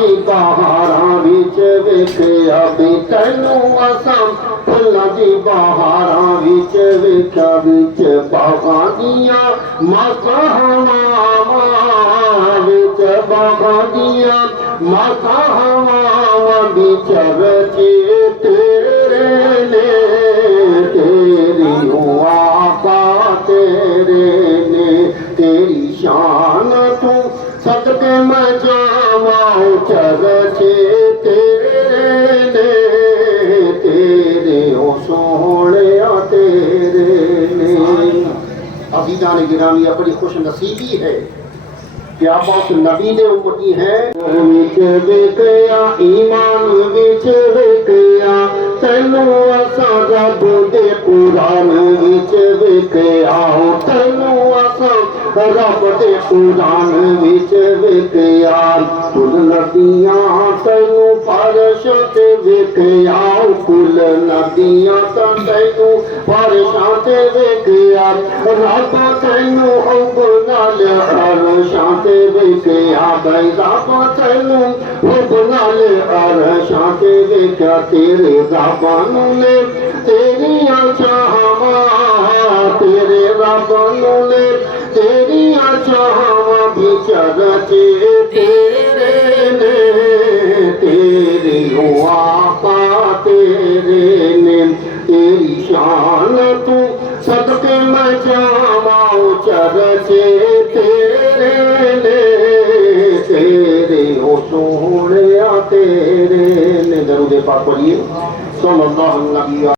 दी बहारां विच वेखिया वे तैनू असां फुल्लां दी बहारां विच वेखिया विच बागां दियां मस्तां हवावां विच बागां दियां मस्तां हवावां विच रचे तेरे ने तेरी आका तेरे ने तेरी शान तू सदके मैं जावां चरचे तेरे ने तेरे ओ सोहणिया तेरे ने। अज़ीज़ान गिरामी अपनी खुश नसीबी है कि आप उस नबी दे उम्मती हैं। विच वेखिया ईमान विच वेखिया तैनू असां रब दे कुरान विच वेखिया तैनू असां रब दे कुरान विच वेखिया कुल नबियां तैनू फर्श ते वेखिया कुल नबियां तैनू फर्शां ते वेखिया रब तैनू हुब नाल अरशां ते वेखिया भाई रब तैनू हुब नाल अरशां ते वेखिया तेरे रब नू ले तेरियां चाहवां तेरे रब नू ले तेरियां चाहवां विच रचे तेरे ने तेरे ओ आका तेरे ने तेरी शान तू सदके मैं जावां चरचे तेरे ने तेरे ओ सोहणिया तेरे ने। दरूद पाक पढ़िए सल्लल्लाहु अलैहि